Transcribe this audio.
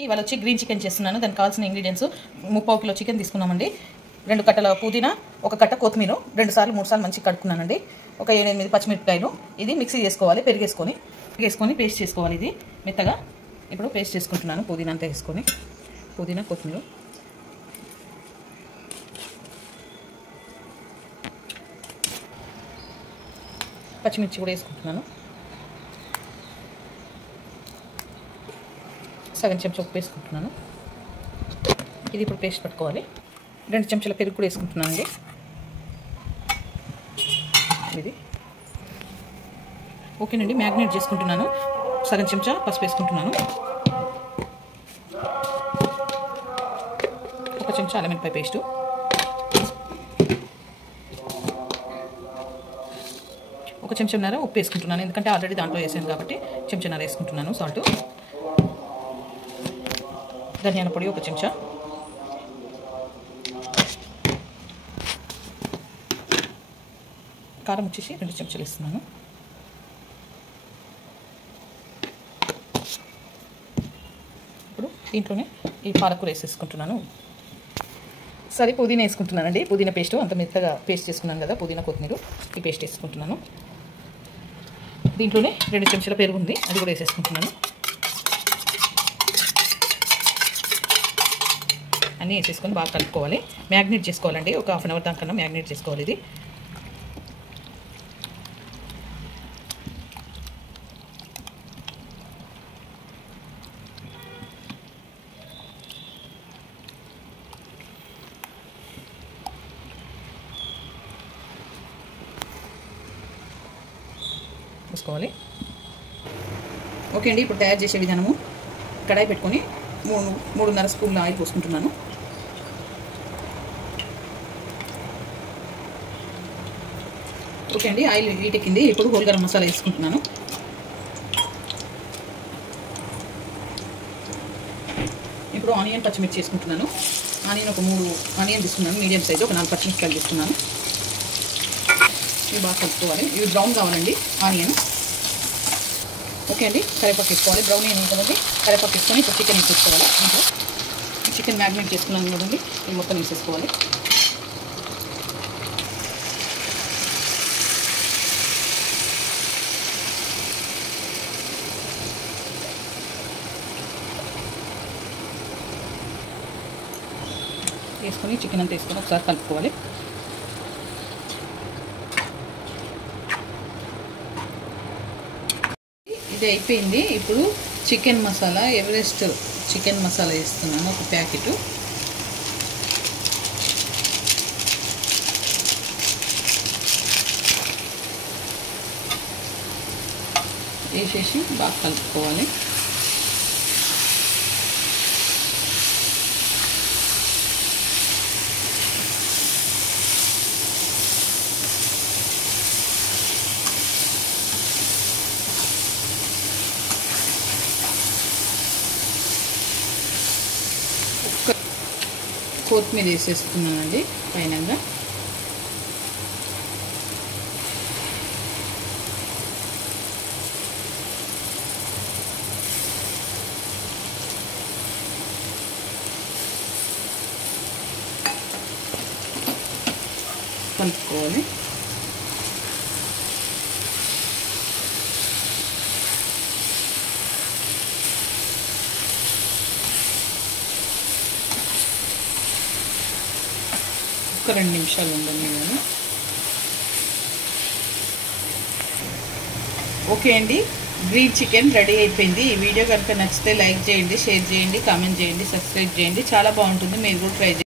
ఇవాళ వచ్చి green chicken చేస్తున్నాను. దానికి కావాల్సిన ఇంగ్రీడియంట్స్ 3/4 కిలో చికెన్ తీసుకున్నామండి. 2 కట్టల పుదీనా, 1 కట్ట కొత్తిమీర, 2 సార్లు 3 సార్లు మంచిగా కడుక్కున్నానండి. ఒక 7-8 పచ్చిమిరపకాయలు. ఇది మిక్సీ చేసుకోవాలి, పెరిగేసుకొని పేస్ట్ చేసుకోవాలి. ఇది మెత్తగా ఇప్పుడు పేస్ట్ చేసుకుంటున్నాను. పుదీనా అంతా వేసుకొని, పుదీనా, కొత్తిమీర, పచ్చిమిర్చి కూడా వేసుకుంటున్నాను. సగం చెంచా ఉప్పు వేసుకుంటున్నాను. ఇది ఇప్పుడు పేస్ట్ పట్టుకోవాలి. 2 చెంచాల పెరుగు కూడా వేసుకుంటున్నానండి. ఇది ఓకేనండి. మ్యాగ్నేట్ చేసుకుంటున్నాను. సగం చెంచా పసుపు వేసుకుంటున్నాను. 1 చెంచా అల్లం వెల్లిపాయ పేస్టు, 1 చెంచాన్నర ఉప్పు వేసుకుంటున్నాను. ఎందుకంటే ఆల్రెడీ దాంట్లో వేసాను కాబట్టి చెంచాన్నర వేసుకుంటున్నాను. సాల్ట్, ధనియాల పొడి 1 చెంచా, కారం వచ్చేసి 2 చెంచాలు వేస్తున్నాను. ఇప్పుడు దీంట్లోనే ఈ పాలకూర వేసేసుకుంటున్నాను. సరే పుదీనా వేసుకుంటున్నానండి. పుదీనా పేస్ట్ అంత మెత్తగా పేస్ట్ చేసుకున్నాను కదా, పుదీనా కొత్తిమీర, ఈ పేస్ట్ వేసుకుంటున్నాను. దీంట్లోనే 2 చెంచాల పెరుగు ఉంది, అది కూడా వేసేసుకుంటున్నాను. అన్నీ వేసేసుకొని బాగా కలుపుకోవాలి. మ్యాగ్నేట్ చేసుకోవాలండి. ఒక 1/2 అవర్ దాకా మ్యాగ్నేట్ చేసుకోవాలి. ఇది చూసుకోవాలి. ఓకే అండి. ఇప్పుడు తయారు చేసే విధానము: కడాయి పెట్టుకొని 3.5 స్పూన్ల ఆయిల్ పోసుకుంటున్నాను. ఓకే అండి. ఆయిల్ హీట్ ఎక్కింది. ఇప్పుడు హోల్ గరం మసాలా వేసుకుంటున్నాను. ఇప్పుడు ఆనియన్, పచ్చిమిర్చి వేసుకుంటున్నాను. ఆనియన్ ఒక 3 ఆనియన్ తీసుకున్నాను, మీడియం సైజు. ఒక 4 పచ్చిమిరపకాయలు తీసుకున్నాను. ఇవి బాగా కలుపుకోవాలి. ఇవి బ్రౌన్ కావాలండి ఆనియన్. ఓకే అండి. కరివేపాకు వేసుకోవాలి. బ్రౌన్ అయిన కాబట్టి కరివేపాకు వేసుకొని ఇప్పుడు చికెన్ వేసేసుకోవాలి. ఇంకా చికెన్ మ్యాగ్నేట్ చేసుకున్నాను చూడండి, ఇది మొత్తం వేసేసుకోవాలి. వేసుకొని చికెన్ అంతా వేసుకొని ఒకసారి కలుపుకోవాలి. ఇది అయిపోయింది. ఇప్పుడు chicken masala, Everest chicken masala వేస్తున్నాను, ఒక ప్యాకెట్. వేసేసి బాగా కలుపుకోవాలి. కొత్తిమీర వేసేస్తున్నానండి పైనంగా. కలుపుకోవాలి. ఒక 2 నిమిషాలు ఉండండి నేను. ఓకే అండి. గ్రీన్ చికెన్ రెడీ అయిపోయింది. ఈ వీడియో కనుక నచ్చితే లైక్ చేయండి, షేర్ చేయండి, కామెంట్ చేయండి, సబ్స్క్రైబ్ చేయండి. చాలా బాగుంటుంది. మీరు కూడా ట్రై చేయండి.